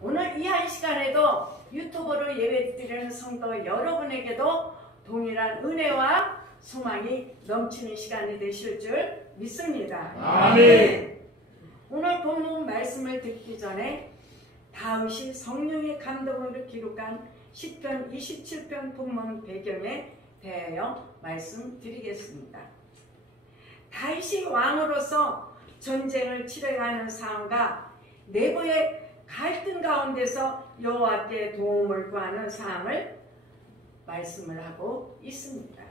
오늘 이 한 시간에도 유튜브로 예배드리는 성도 여러분에게도 동일한 은혜와 소망이 넘치는 시간이 되실 줄 믿습니다. 아멘. 오늘 본문 말씀을 듣기 전에 다윗이 성령의 감동으로 기록한 시편 27편 본문 배경에 대하여 말씀드리겠습니다. 다윗이 왕으로서 전쟁을 치러가는 상황과 내부의 갈등 가운데서 여호와께 도움을 구하는 상황을 말씀을 하고 있습니다.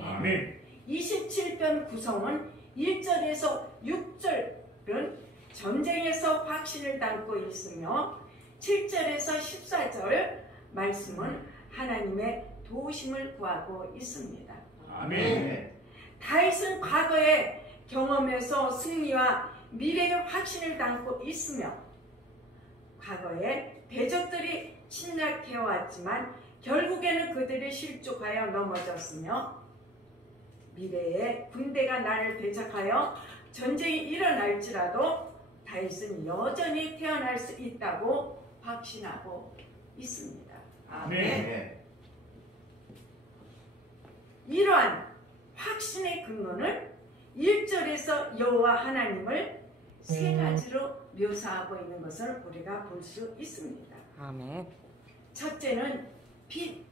아멘. 27편 구성은 1절에서 6절은 전쟁에서 확신을 담고 있으며 7절에서 14절 말씀은 하나님의 도우심을 구하고 있습니다. 아멘. 다윗은 과거의 경험에서 승리와 미래의 확신을 담고 있으며 과거에 대적들이 침략해왔지만 결국에는 그들이 실족하여 넘어졌으며 미래에 군대가 나를 대적하여 전쟁이 일어날지라도 다윗은 여전히 태어날 수 있다고 확신하고 있습니다. 아멘. 이러한 확신의 근거는 1절에서 여호와 하나님을 세 가지로 묘사하고 있는 것을 우리가 볼 수 있습니다. 아멘. 첫째는 빛,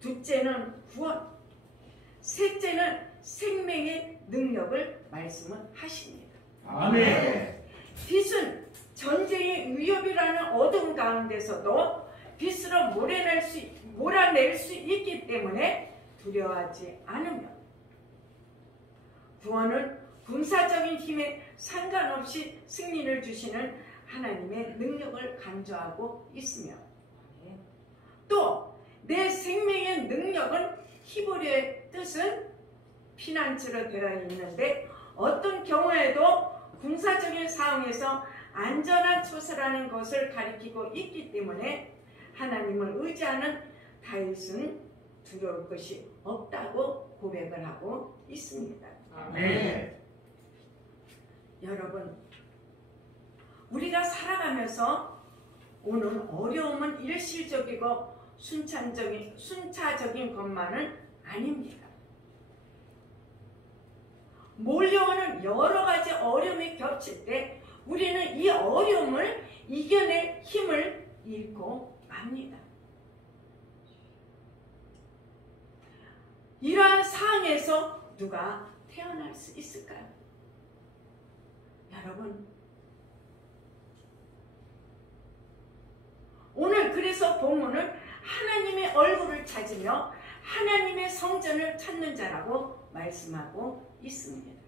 둘째는 구원, 셋째는 생명의 능력을 말씀을 하십니다. 아멘. 빛은 전쟁의 위협이라는 어둠 가운데서도 빛으로 몰아낼 수 있기 때문에 두려워하지 않으며, 구원은 군사적인 힘에 상관없이 승리를 주시는 하나님의 능력을 강조하고 있으며, 또 내 생명의 능력은 히브리어의 뜻은 피난처로 되어 있는데 어떤 경우에도 군사적인 상황에서 안전한 처소라는 것을 가리키고 있기 때문에 하나님을 의지하는 다윗은 두려울 것이 없다고 고백을 하고 있습니다. 아멘. 여러분, 우리가 살아가면서 오는 어려움은 일시적이고 순차적인 것만은 아닙니다. 몰려오는 여러 가지 어려움이 겹칠 때 우리는 이 어려움을 이겨낼 힘을 잃고 맙니다. 이러한 상황에서 누가 태어날 수 있을까요? 여러분, 오늘 그래서 본문은 하나님의 얼굴을 찾으며 하나님의 성전을 찾는 자라고 말씀하고 있습니다.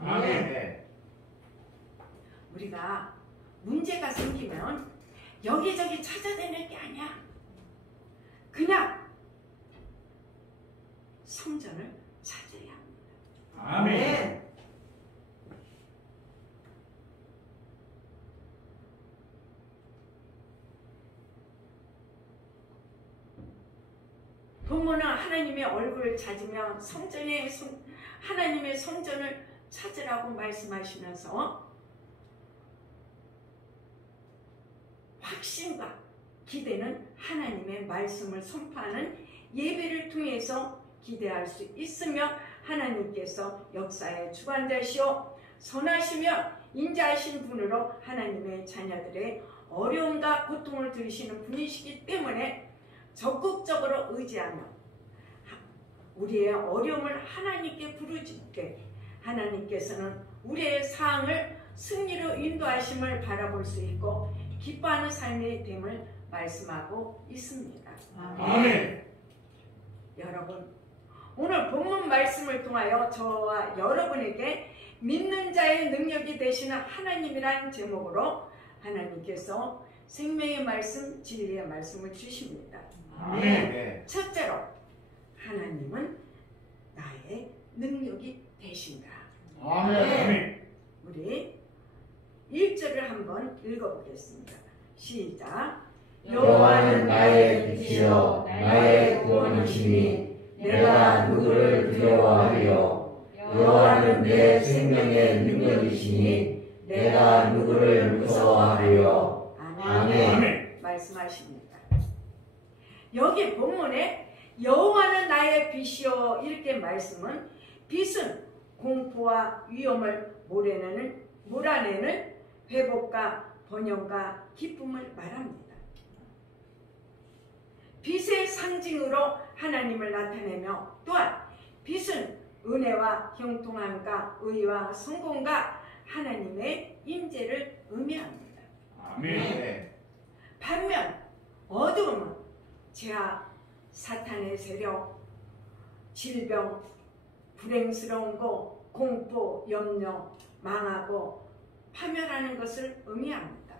아멘. 우리가 문제가 생기면 여기저기 찾아다닐 게 아니야. 그냥 성전을 찾아야 합니다. 아멘. 본문은 하나님의 얼굴을 찾으며 하나님의 성전을 찾으라고 말씀하시면서 확신과 기대는 하나님의 말씀을 선포하는 예배를 통해서 기대할 수 있으며, 하나님께서 역사의 주관자시오 선하시며 인자하신 분으로 하나님의 자녀들의 어려움과 고통을 들으시는 분이시기 때문에 적극적으로 의지하며 우리의 어려움을 하나님께 부르짖을 때 하나님께서는 우리의 상황을 승리로 인도하심을 바라볼 수 있고 기뻐하는 삶이 됨을 말씀하고 있습니다. 아멘. 여러분, 오늘 본문 말씀을 통하여 저와 여러분에게 믿는 자의 능력이 되시는 하나님이라는 제목으로 하나님께서 생명의 말씀, 진리의 말씀을 주십니다. 아멘. 첫째로, 하나님은 나의 능력이 되신다. 아멘. 우리 1절을 한번 읽어보겠습니다. 시작. 여호와는 나의 빛이요 나의 구원이시니 내가 누구를 두려워하리요. 여호와는 내 생명의 능력이시니 내가 누구를 무서워하리요. 아멘. 사십니다. 여기 본문에 여호와는 나의 빛이요 이렇게 말씀은 빛은 공포와 위험을 몰아내는 회복과 번영과 기쁨을 말합니다. 빛의 상징으로 하나님을 나타내며 또한 빛은 은혜와 형통함과 의와 성공과 하나님의 임재를 의미합니다. 아멘. 반면 어두움은 죄악, 사탄의 세력, 질병, 불행스러운 것, 공포, 염려, 망하고 파멸하는 것을 의미합니다.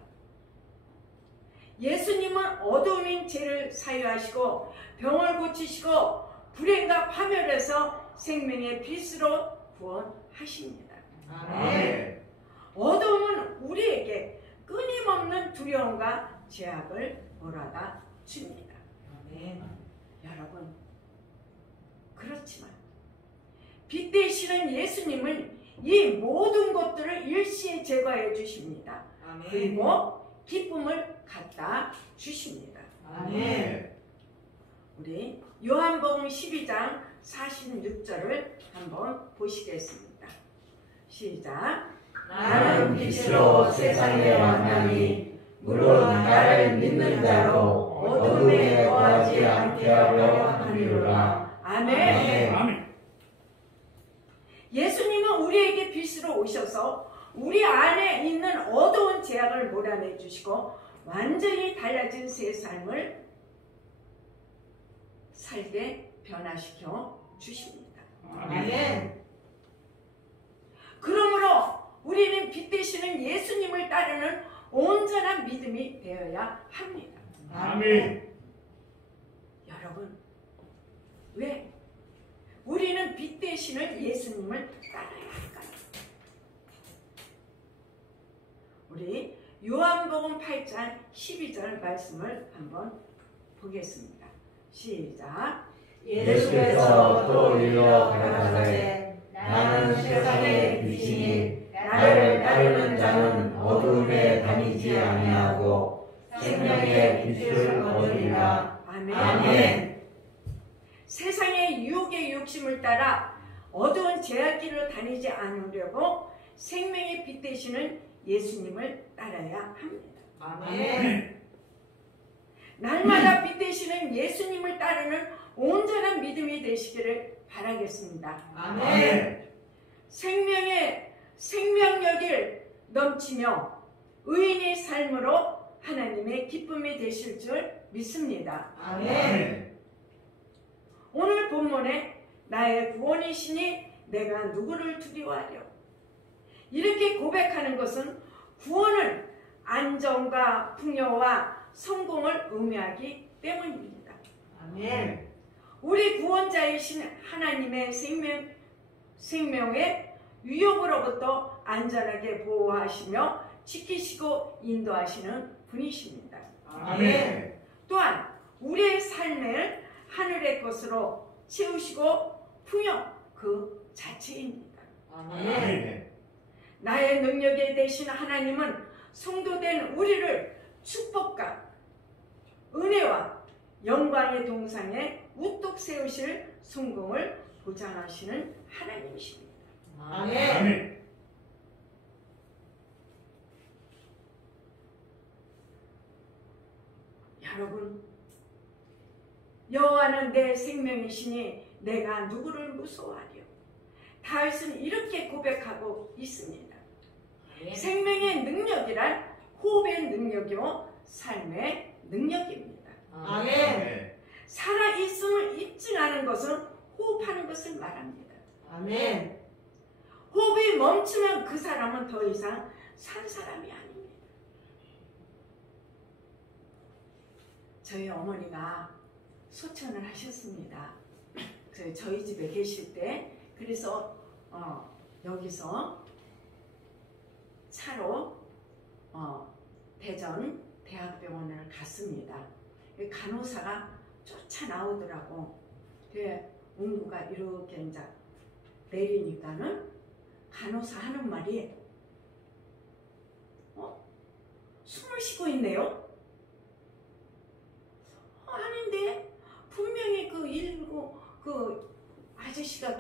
예수님은 어두움인 죄를 사유하시고 병을 고치시고 불행과 파멸에서 생명의 빛으로 구원하십니다. 아멘. 어두움은 우리에게 끊임없는 두려움과 죄악을 몰아다 줍니다. 여러분, 그렇지만 빛 되시는 예수님은 이 모든 것들을 일시에 제거해 주십니다. 그리고 기쁨을 갖다 주십니다. 아멘. 우리 요한복음 12장 46절을 한번 보시겠습니다. 시작. 나는 빛으로 세상에 왔나니 물론 나를 믿는 자로 어둠에 거하지 않게 하려 함이로라. 아멘. 아멘. 예수님은 우리에게 빛으로 오셔서 우리 안에 있는 어두운 죄악을 몰아내 주시고 완전히 달라진 새 삶을 살게 변화시켜 주십니다. 아멘. 그러므로 우리는 빛 되시는 예수님을 따르는 온전한 믿음이 되어야 합니다. 아멘. 여러분, 왜 우리는 빛 되시는 예수님을 따라야 할까요? 우리 요한복음 8장 12절 말씀을 한번 보겠습니다. 시작. 예수께서 또 이르러 가라사대 나는 세상의 빛이니 나를 따르는 자는 어두움에 다니지 아니하고 생명의 빛을 얻으리라. 아멘. 아멘. 세상의 유혹의 욕심을 따라 어두운 죄악길로 다니지 않으려고 생명의 빛 되시는 예수님을 따라야 합니다. 아멘. 날마다 빛 되시는 예수님을 따르는 온전한 믿음이 되시기를 바라겠습니다. 아멘. 생명력을 넘치며 의인의 삶으로 하나님의 기쁨이 되실 줄 믿습니다. 아멘. 오늘 본문에 나의 구원이시니 내가 누구를 두려워하려 이렇게 고백하는 것은 구원은 안정과 풍요와 성공을 의미하기 때문입니다. 아멘. 우리 구원자이신 하나님의 생명의 위협으로부터 안전하게 보호하시며 지키시고 인도하시는 분이십니다. 아멘. 또한 우리의 삶을 하늘의 것으로 채우시고 풍요 그 자체입니다. 아멘. 나의 능력에 대신 하나님은 성도된 우리를 축복과 은혜와 영광의 동상에 우뚝 세우실 성공을 보장하시는 하나님이십니다. 아멘. 아멘. 여러분, 여호와는 내 생명이시니 내가 누구를 무서워하려? 다윗은 이렇게 고백하고 있습니다. 생명의 능력이란 호흡의 능력이요 삶의 능력입니다. 아멘. 살아있음을 입증하는 것은 호흡하는 것을 말합니다. 아멘. 호흡이 멈추면 그 사람은 더 이상 산 사람이 아닙니다. 저희 어머니가 소천을 하셨습니다. 저희 집에 계실 때 그래서 여기서 차로 대전 대학병원을 갔습니다. 간호사가 쫓아 나오더라고. 운구가 이렇게 이제 내리니까는 간호사 하는 말이 숨을 쉬고 있네요.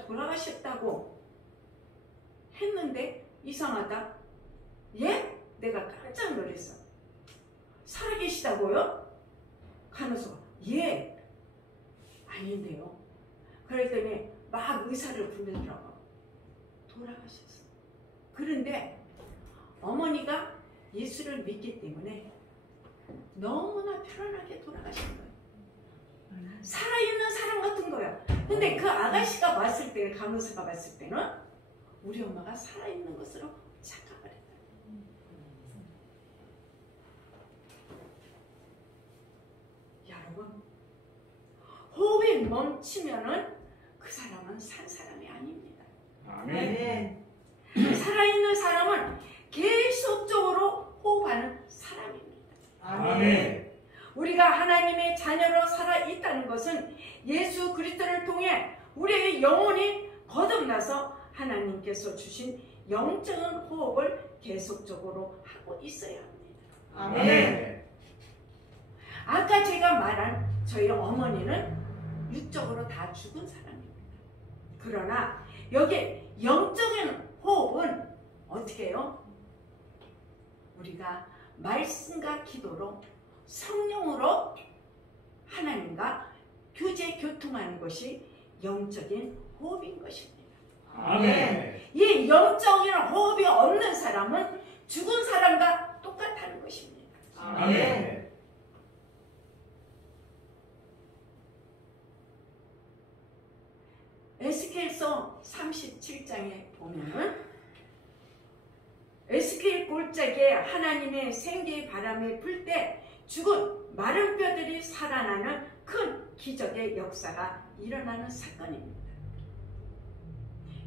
돌아가셨다고 했는데 이상하다. 예? 내가 깜짝 놀랐어. 살아계시다고요? 간호사가 예. 아닌데요. 그랬더니 막 의사를 부르더라고. 돌아가셨어. 그런데 어머니가 예수를 믿기 때문에 너무나 편안하게 돌아가신 거예요. 살아있는 사람 같은 거야. 근데 그 아가씨가 봤을 때, 간호사가 봤을 때는 우리 엄마가 살아있는 것으로 착각을 했다. 여러분, 호흡이 멈추면은 그 사람은 산 사람이 아닙니다. 아멘. 살아있는 사람은 계속적으로 호흡하는 사람입니다. 아멘. 우리가 하나님의 자녀로 살아있다는 것은 예수 그리스도를 통해 우리의 영혼이 거듭나서 하나님께서 주신 영적인 호흡을 계속적으로 하고 있어야 합니다. 아멘. 아까 제가 말한 저희 어머니는 육적으로 다 죽은 사람입니다. 그러나 여기 영적인 호흡은 어떻게 해요? 우리가 말씀과 기도로 성령으로 하나님과 교제 교통하는 것이 영적인 호흡인 것입니다. 아멘. 이 영적인 호흡이 없는 사람은 죽은 사람과 똑같다는 것입니다. 아멘. 에스겔서 37장에 보면은 에스겔 골짜기에 하나님의 생기의 바람이 불 때 죽은 마른 뼈들이 살아나는 큰 기적의 역사가 일어나는 사건입니다.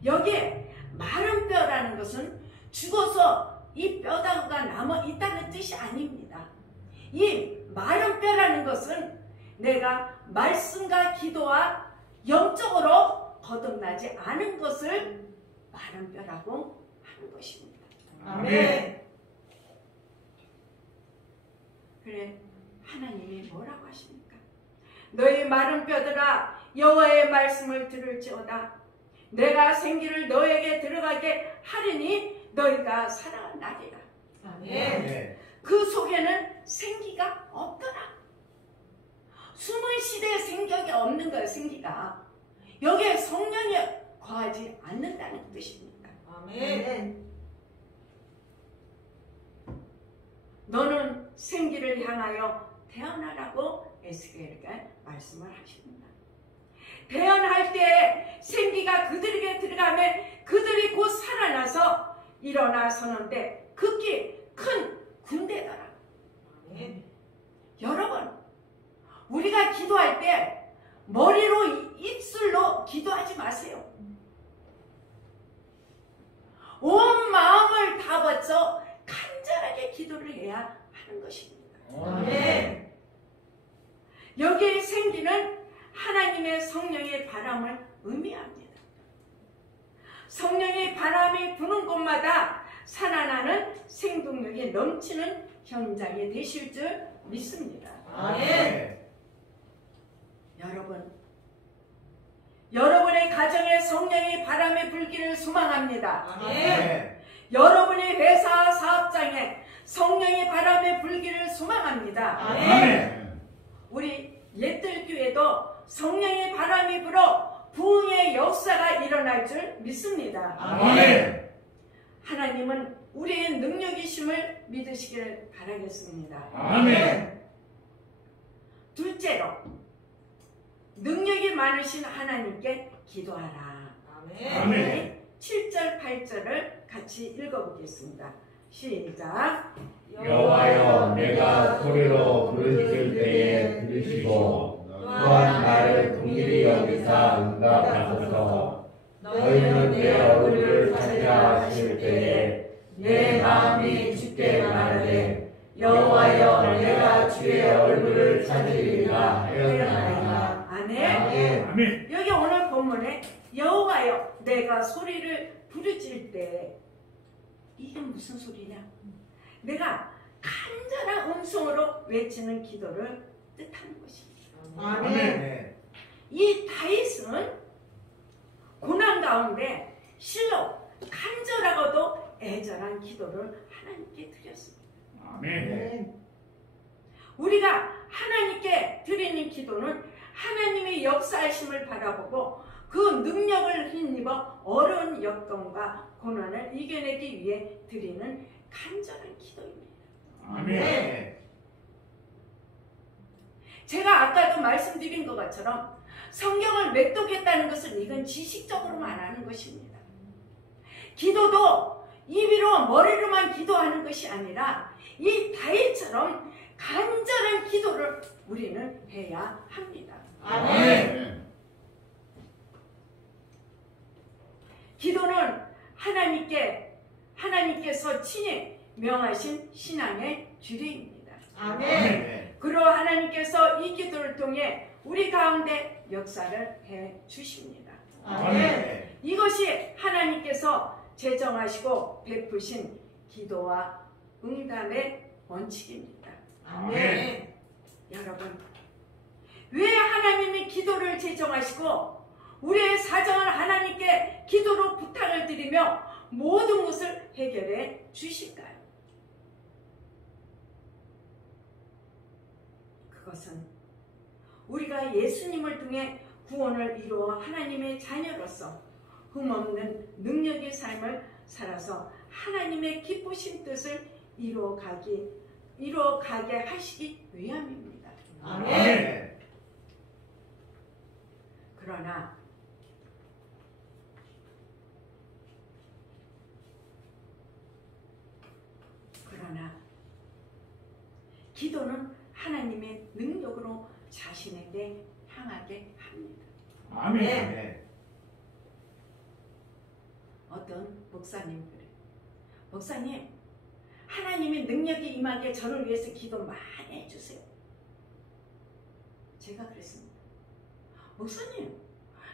여기에 마른 뼈라는 것은 죽어서 이 뼈다구가 남아 있다는 뜻이 아닙니다. 이 마른 뼈라는 것은 내가 말씀과 기도와 영적으로 거듭나지 않은 것을 마른 뼈라고 하는 것입니다. 아멘. 그래, 하나님이 뭐라고 하십니까? 너희 마른 뼈들아 여호와의 말씀을 들을지어다. 내가 생기를 너에게 들어가게 하리니 너희가 살아나리라. 아멘. 그 속에는 생기가 없더라. 숨은 시대에 생격이 없는 거예요. 생기가. 여기에 성령이 거하지 않는다는 뜻입니다. 아멘. 너는 생기를 향하여 태어나라고 에스겔에게 말씀을 하십니다. 태어날 때 생기가 그들에게 들어가면 그들이 곧 살아나서 일어나 서는데 극히 큰 군대더라. 아멘. 여러분, 우리가 기도할 때 머리로 입술로 기도하지 마세요. 온 마음을 다 바쳐 간절하게 기도를 해야 하는 것입니다. 아멘. 여기에 생기는 하나님의 성령의 바람을 의미합니다. 성령의 바람이 부는 곳마다 살아나는 생동력이 넘치는 현장이 되실 줄 믿습니다. 아멘. 여러분의 가정에 성령의 바람이 불기를 소망합니다. 아멘. 여러분의 회사 사업장에 성령의 바람이 불기를 소망합니다. 아멘. 우리 옛들교회도 성령의 바람이 불어 부흥의 역사가 일어날 줄 믿습니다. 아멘. 하나님은 우리의 능력이심을 믿으시길 바라겠습니다. 아멘. 둘째로 능력이 많으신 하나님께 기도하라. 아멘. 7절 8절을 같이 읽어보겠습니다. 시작. 여호와여 내가 소리로 부르짖을 때에 들으시고 또한 나를 긍휼히 여기사 응답하소서. 너희는 내 얼굴을 찾으라 하실 때에 내 마음이 주께 말하되 여호와여 내가 주의 얼굴을 찾으리라 하였나이다. 아멘. 아멘. 여기 오늘 본문에 여호와여 내가 소리를 부르짖을 때 이게 무슨 소리냐? 내가 간절한 음성으로 외치는 기도를 뜻하는 것입니다. 아멘. 이 다윗은 고난 가운데 실로 간절하고도 애절한 기도를 하나님께 드렸습니다. 아멘. 우리가 하나님께 드리는 기도는 하나님의 역사하심을 바라보고 그 능력을 힘입어 어려운 역경과 고난을 이겨내기 위해 드리는 간절한 기도입니다. 아멘. 제가 아까도 말씀드린 것처럼 성경을 맥독했다는 것은 이건 지식적으로만 하는 것입니다. 기도도 입으로 머리로만 기도하는 것이 아니라 이 다윗처럼 간절한 기도를 우리는 해야 합니다. 아멘. 기도는 하나님께서 친히 명하신 신앙의 주례입니다. 아멘. 그러 하나님께서 이 기도를 통해 우리 가운데 역사를 해 주십니다. 아멘. 이것이 하나님께서 제정하시고 베푸신 기도와 응답의 원칙입니다. 아멘. 여러분, 왜 하나님이 기도를 제정하시고 우리의 사정을 하나님께 기도로 부탁을 드리며 모든 것을 해결해 주실까요? 그것은 우리가 예수님을 통해 구원을 이루어 하나님의 자녀로서 흠없는 능력의 삶을 살아서 하나님의 기쁘신 뜻을 이루어가게 하시기 위함입니다. 아멘. 그러나 기도는 하나님의 능력으로 자신에게 향하게 합니다. 아멘. 어떤 목사님들이 목사님, 하나님의 능력이 임하게 저를 위해서 기도 많이 해주세요. 제가 그랬습니다. 목사님,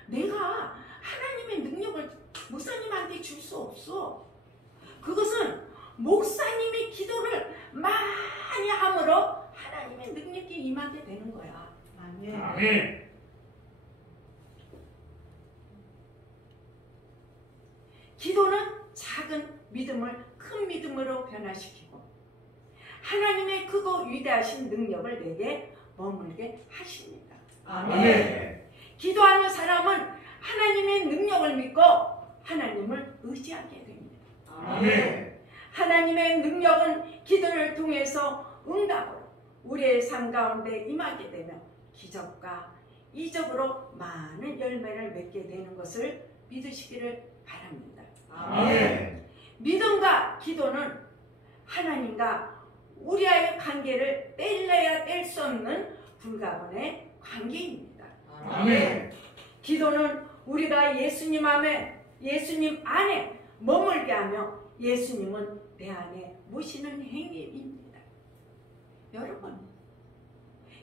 내가 하나님의 능력을 목사님한테 줄 수 없어. 그것은 목사님이 기도를 많이 함으로 하나님의 능력이 임하게 되는 거야. 아멘. 기도는 작은 믿음을 큰 믿음으로 변화시키고 하나님의 크고 위대하신 능력을 내게 머물게 하십니다. 아멘. 기도하는 사람은 하나님의 능력을 믿고 하나님을 의지하게 됩니다. 아멘. 하나님의 능력은 기도를 통해서 응답으로 우리의 삶 가운데 임하게 되며 기적과 이적으로 많은 열매를 맺게 되는 것을 믿으시기를 바랍니다. 아멘. 믿음과 기도는 하나님과 우리와의 관계를 뗄래야 뗄 수 없는 불가분의 관계입니다. 아멘. 기도는 우리가 예수님 안에 머물게 하며 예수님은 내 안에 모시는 행위입니다. 여러분,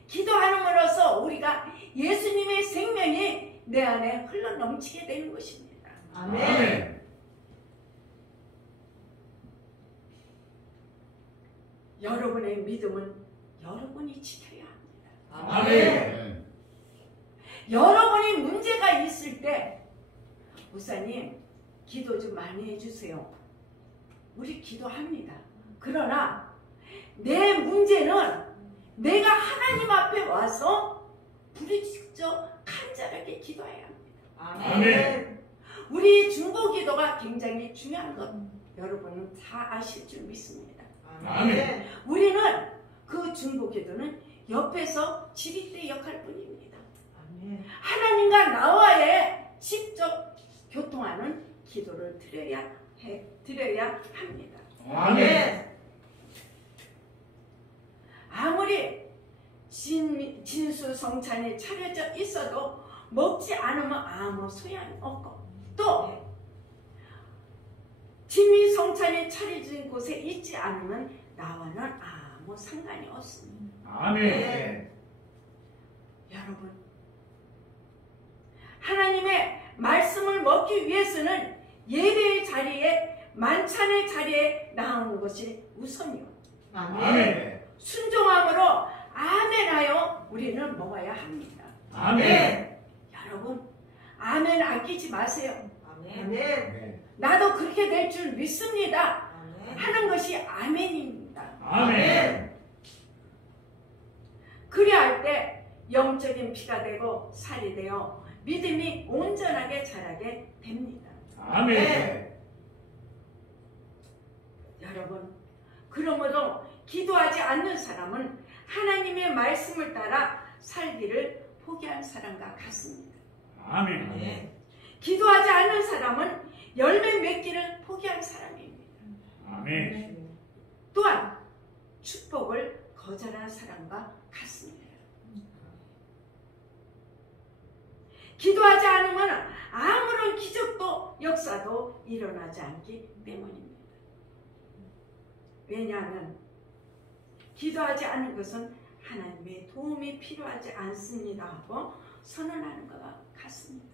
기도함으로써 우리가 예수님의 생명이 내 안에 흘러넘치게 되는 것입니다. 아멘. 여러분의 믿음은 여러분이 지켜야 합니다. 아멘. 여러분이 문제가 있을 때 목사님 기도 좀 많이 해주세요. 우리 기도합니다. 그러나 내 문제는 내가 하나님 앞에 와서 부르짖어 간절하게 기도해야 합니다. 아멘. 우리 중보기도가 굉장히 중요한 것 여러분은 다 아실 줄 믿습니다. 아멘. 우리는 그 중보기도는 옆에서 지휘대 역할뿐입니다. 하나님과 나와의 직접 교통하는 기도를 드려야 합니다. 아멘. 아무리 진수성찬이 차려져 있어도 먹지 않으면 아무 소용이 없고 또 진미성찬이 차려진 곳에 있지 않으면 나와는 아무 상관이 없습니다. 아멘. 여러분, 하나님의 말씀을 먹기 위해서는 예배의 자리에 만찬의 자리에 나오는 것이 우선이요. 아멘. 순종함으로 아멘하여 우리는 먹어야 합니다. 아멘. 여러분, 아멘 아끼지 마세요. 아멘. 나도 그렇게 될 줄 믿습니다. 아멘. 하는 것이 아멘입니다. 아멘. 그리할 때 영적인 피가 되고 살이 되어 믿음이 온전하게 자라게 됩니다. 아멘. 여러분, 그러므로 기도하지 않는 사람은 하나님의 말씀을 따라 살기를 포기한 사람과 같습니다. 아멘. 기도하지 않는 사람은 열매 맺기를 포기한 사람입니다. 아멘. 또한 축복을 거절한 사람과 같습니다. 기도하지 않으면 아무런 기적도 역사도 일어나지 않기 때문입니다. 왜냐하면 기도하지 않는 것은 하나님의 도움이 필요하지 않습니다 하고 선언하는 것과 같습니다.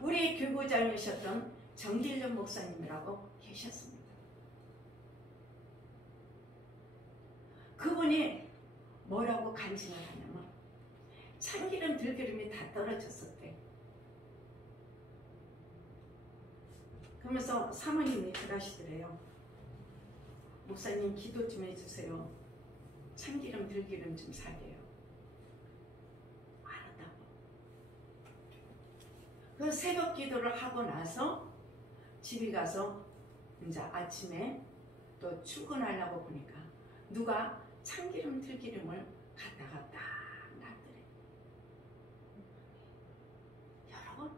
우리 교구장이셨던 정길련 목사님이라고 계셨습니다. 그분이 뭐라고 간증을 하냐면 참기름 들기름이 다 떨어졌었대요. 그러면서 사모님이 그러시더래요. 목사님 기도 좀 해주세요. 참기름 들기름 좀 사게요. 알았다고. 그 새벽 기도를 하고 나서 집에 가서 이제 아침에 또 출근하려고 보니까 누가 참기름 들기름을 갖다가 딱 놨더래. 여러분,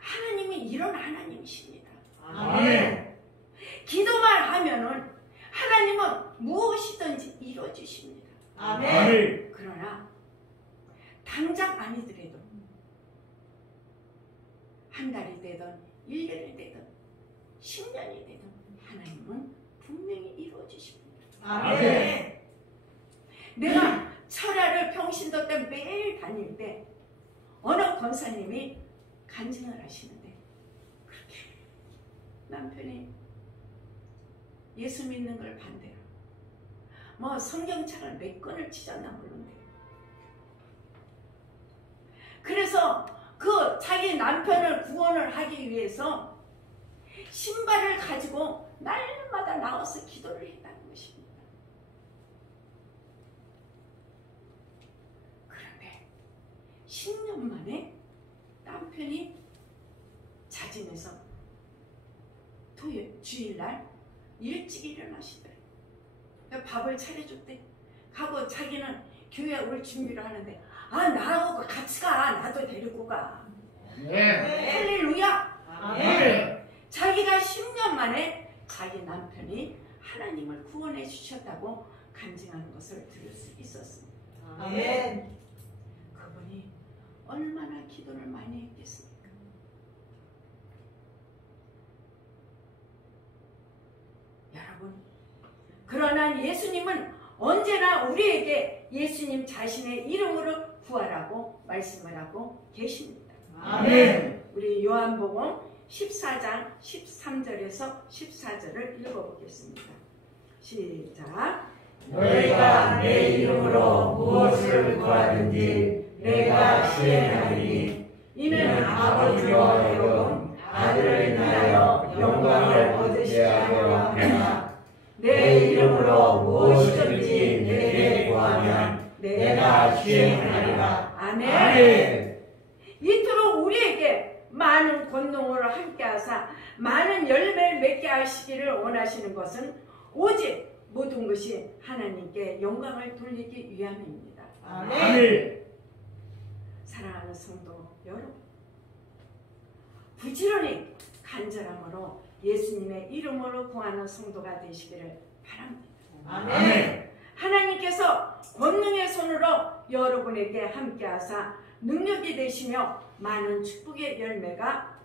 하나님이 이런 하나님이십니다. 아멘. 기도만 하면은 하나님은 무엇이든지 이루어주십니다. 아멘. 그러나 당장 아니더라도 한 달이 되든 1년이 되든 10년이 되든 하나님은 분명히 이루어주십니다. 아멘. 내가 철야를 평신도 때 매일 다닐 때 어느 권사님이 간증을 하시는데 그렇게 남편이 예수 믿는 걸 반대로 뭐 성경책을 몇 권을 찢었나 모르는데 그래서 그 자기 남편을 구원을 하기 위해서 신발을 가지고 날마다 나와서 기도를 했다는 것입니다. 그런데 10년 만에 남편이 자진해서 주일날 일찍 일어나시더래. 밥을 차려줬대. 가고 자기는 교회 올 준비를 하는데 나하고 같이 가. 나도 데리고 가. 할렐루야. 아멘. 자기가 10년 만에 자기 남편이 하나님을 구원해 주셨다고 간증하는 것을 들을 수 있었습니다. 아멘. 그분이 얼마나 기도를 많이 했겠습니까? 여러분, 그러나 예수님은 언제나 우리에게 예수님 자신의 이름으로 구하라고 말씀을 하고 계십니다. 아멘. 우리 요한복음 14장 13절에서 14절을 읽어보겠습니다. 시작. 너희가 내 이름으로 무엇을 구하든지 내가 시행하리니 이는 아버지로 하여금 아들을 인하여 영광을 얻으시게 하려 함이라. 내 이름으로 무엇이든지 내게 구하면 내가 시행하리라. 아멘. 이토록 우리에게 많은 권능으로 함께하사 많은 열매를 맺게 하시기를 원하시는 것은 오직 모든 것이 하나님께 영광을 돌리기 위함입니다. 아멘. 사랑하는 성도 여러분, 부지런히 간절함으로 예수님의 이름으로 구하는 성도가 되시기를 바랍니다. 아멘. 하나님께서 권능의 손으로 여러분에게 함께하사 능력이 되시며 많은 축복의 열매가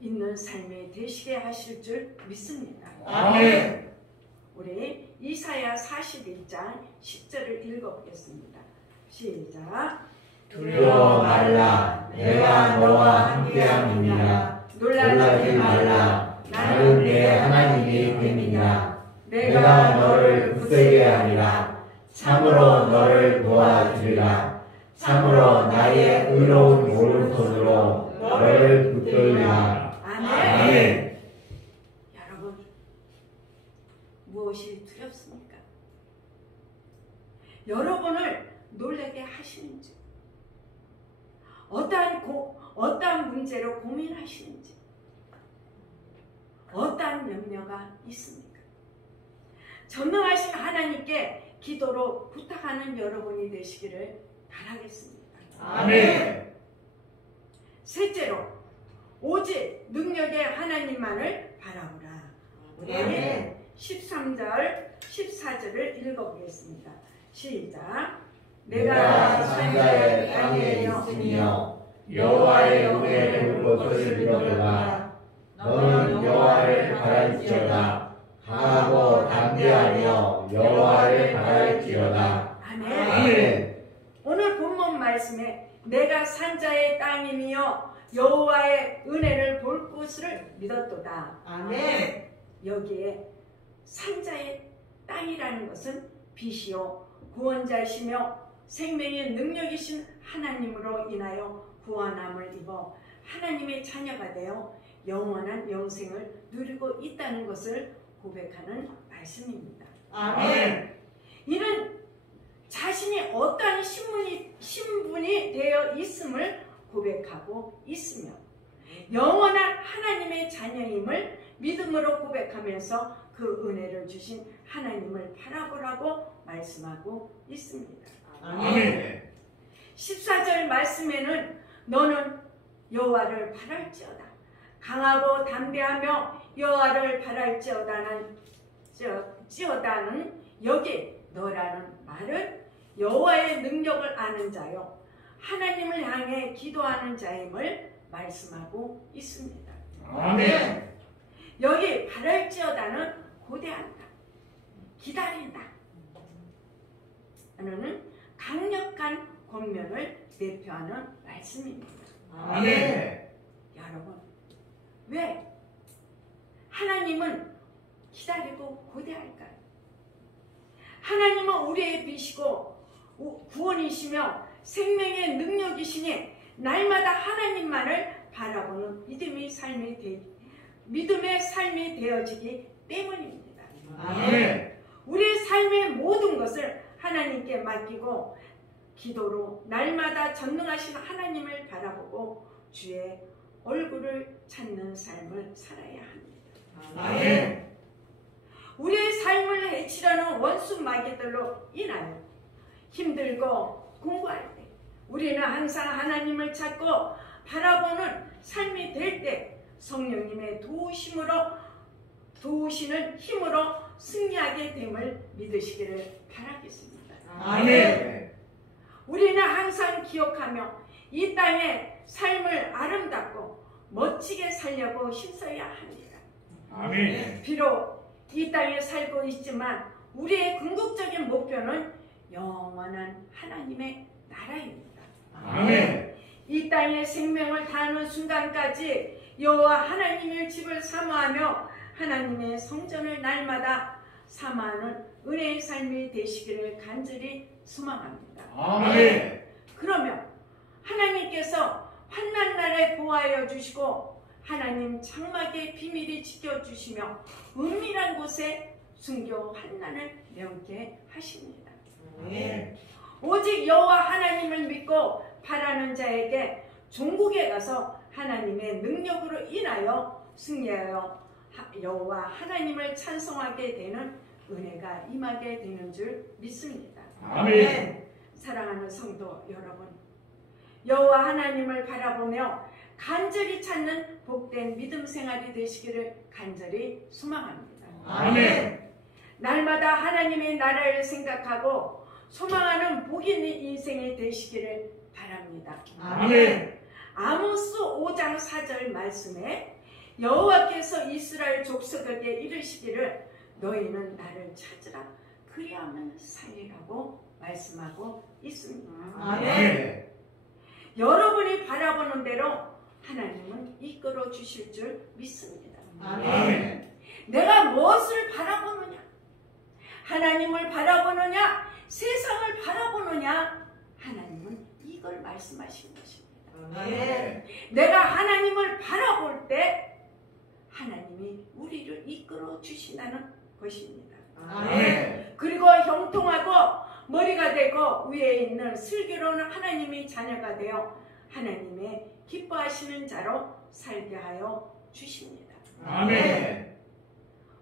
있는 삶이 되시게 하실 줄 믿습니다. 아멘. 우리 이사야 41장 10절을 읽어보겠습니다. 시작. 두려워 말라. 내가 너와 함께함이니라. 놀라지 말라. 나는 내 하나님이 됨이니라. 내가 너를 굳세게 하리라. 참으로 너를 도와주리라. 참으로 나의 의로운 오른손으로 너를 붙들리라. 아멘. 아멘. 여러분, 무엇이 두렵습니까? 여러분을 놀라게 하시는지, 어떠한 문제로 고민하시는지, 어떠한 염려가 있습니까? 전능하신 하나님께 기도로 부탁하는 여러분이 되시기를 바라겠습니다. 아멘. 셋째로, 오직 능력의 하나님만을 바라보라. 아멘. 13절, 14절을 읽어보겠습니다. 시작. 내가 산자의 땅에 있으며 여호와의 은혜를 볼 것을 믿어도다. 너는 여호와를 바랄지어다. 강하고 담대하며 여호와를 바랄지어다. 아멘. 아멘. 오늘 본문 말씀에 내가 산자의 땅이며 여호와의 은혜를 볼 것을 믿었도다. 아멘. 여기에 산자의 땅이라는 것은 빛이요 구원자이시며 생명의 능력이신 하나님으로 인하여 구원함을 입어 하나님의 자녀가 되어 영원한 영생을 누리고 있다는 것을 고백하는 말씀입니다. 아멘. 이는 자신이 어떠한 신분이 되어 있음을 고백하고 있으며 영원한 하나님의 자녀임을 믿음으로 고백하면서 그 은혜를 주신 하나님을 바라보라고 말씀하고 있습니다. 아멘. 14절 말씀에는 너는 여호와를 바랄지어다. 강하고 담대하며 여호와를 바랄지어다는 여기 너라는 말은 여호와의 능력을 아는 자요 하나님을 향해 기도하는 자임을 말씀하고 있습니다. 아멘. 여기 바랄지어다는 고대한다, 기다린다 하는 강력한 권면을 대표하는 말씀입니다. 아멘. 여러분, 왜 하나님은 기다리고 고대할까요? 하나님은 우리의 빛이고 구원이시며 생명의 능력이시니 날마다 하나님만을 바라보는 믿음의 삶이 되어지기 때문입니다. 아멘. 우리의 삶의 모든 것을 하나님께 맡기고 기도로 날마다 전능하신 하나님을 바라보고 주의 얼굴을 찾는 삶을 살아야 합니다. 아멘. 우리의 삶을 해치려는 원수 마귀들로 인하여 힘들고 공부할 때 우리는 항상 하나님을 찾고 바라보는 삶이 될 때 성령님의 도우시는 힘으로 승리하게 됨을 믿으시기를 바라겠습니다. 아멘. 우리는 항상 기억하며 이 땅의 삶을 아름답고 멋지게 살려고 힘써야 합니다. 아멘. 비록 이 땅에 살고 있지만 우리의 궁극적인 목표는 영원한 하나님의 나라입니다. 아멘. 이 땅의 생명을 다하는 순간까지 여호와 하나님의 집을 사모하며 하나님의 성전을 날마다 사모하는 은혜의 삶이 되시기를 간절히 소망합니다. 아멘. 그러면 하나님께서 환난 날에 보호하여 주시고 하나님 장막의 비밀이 지켜주시며 은밀한 곳에 순교 환난을 명케 하십니다. 아멘. 오직 여호와 하나님을 믿고 바라는 자에게 종국에 가서 하나님의 능력으로 인하여 승리하여 여호와 하나님을 찬송하게 되는 은혜가 임하게 되는 줄 믿습니다. 아멘. 사랑하는 성도 여러분, 여호와 하나님을 바라보며 간절히 찾는 복된 믿음 생활이 되시기를 간절히 소망합니다. 아멘. 날마다 하나님의 나라를 생각하고 소망하는 복 있는 인생이 되시기를 바랍니다. 아멘. 아모스 5장 4절 말씀에 여호와께서 이스라엘 족속에게 이르시기를 너희는 나를 찾으라 그리하면 살리라고 말씀하고 있습니다. 아멘. 여러분이 바라보는 대로 하나님은 이끌어 주실 줄 믿습니다. 아멘. 내가 무엇을 바라보느냐? 하나님을 바라보느냐? 세상을 바라보느냐? 하나님은 이걸 말씀하신 것입니다. 아멘. 내가 하나님을 바라볼 때 하나님이 우리를 이끌어 주신다는 것입니다. 아멘. 그리고 형통하고 머리가 되고 위에 있는 슬기로운 하나님의 자녀가 되어 하나님의 기뻐하시는 자로 살게 하여 주십니다. 아멘.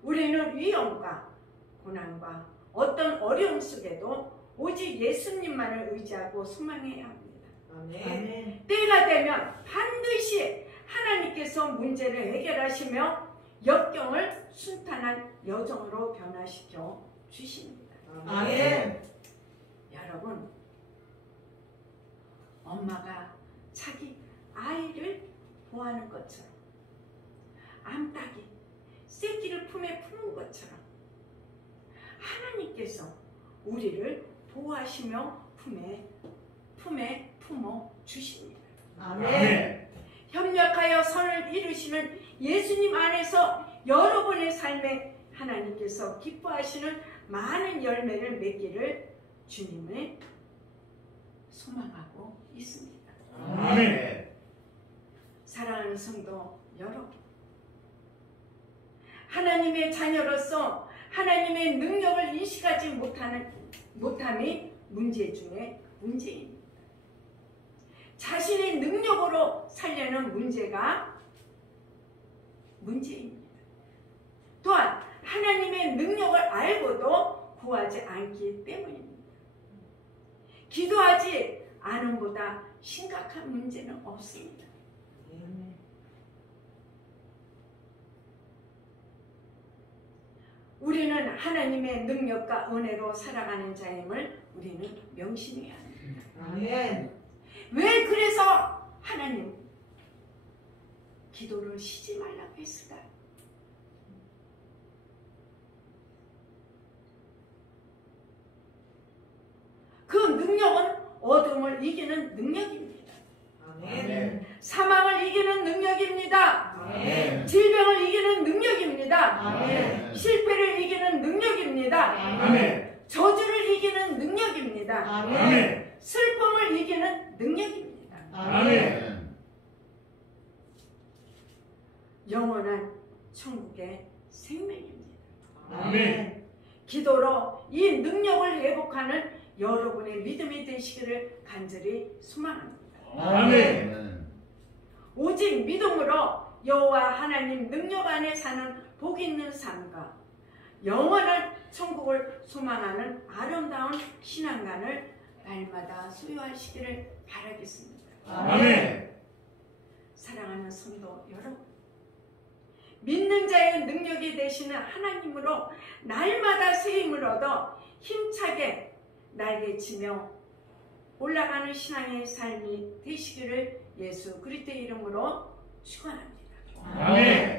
우리는 위험과 고난과 어떤 어려움 속에도 오직 예수님만을 의지하고 소망해야 합니다. 아멘. 때가 되면 반드시 하나님께서 문제를 해결하시며 역경을 순탄한 여정으로 변화시켜 주십니다. 아멘. 여러분, 엄마가 자기 아이를 보호하는 것처럼 암탉이 새끼를 품에 품은 것처럼 하나님께서 우리를 보호하시며 품에 품어 주십니다. 아멘. 협력하여 선을 이루시는 예수님 안에서 여러분의 삶에 하나님께서 기뻐하시는 많은 열매를 맺기를 주님을 소망하고 있습니다. 아멘. 사랑하는 성도 여러분, 하나님의 자녀로서 하나님의 능력을 인식하지 못함이 문제 중에 문제입니다. 자신의 능력으로 살려는 문제가 문제입니다. 또한 하나님의 능력을 알고도 구하지 않기 때문입니다. 기도하지 않음보다 심각한 문제는 없습니다. 우리는 하나님의 능력과 은혜로 살아가는 자임을 우리는 명심해야 합니다. 아멘. 왜 그래서 하나님 기도를 쉬지 말라고 했을까요? 그 능력은 어둠을 이기는 능력입니다. 아멘. 사망을 이기는 능력입니다. 아멘. 질병을 이기는 능력입니다. 아멘. 실패를 이기는 능력입니다. 아멘. 저주를 이기는 능력입니다. 아멘. 슬픔을 이기는 능력입니다. 아멘. 영원한 천국의 생명입니다. 아멘. 기도로 이 능력을 회복하는 여러분의 믿음이 되시기를 간절히 소망합니다. 아멘. 오직 믿음으로 여호와 하나님 능력 안에 사는 복 있는 삶과 영원한 천국을 소망하는 아름다운 신앙관을 날마다 소유하시기를 바라겠습니다. 아멘. 사랑하는 성도 여러분, 믿는 자의 능력이 되시는 하나님으로 날마다 새 힘을 얻어 힘차게 날개치며 올라가는 신앙의 삶이 되시기를 예수 그리스도의 이름으로 축원합니다. 아멘.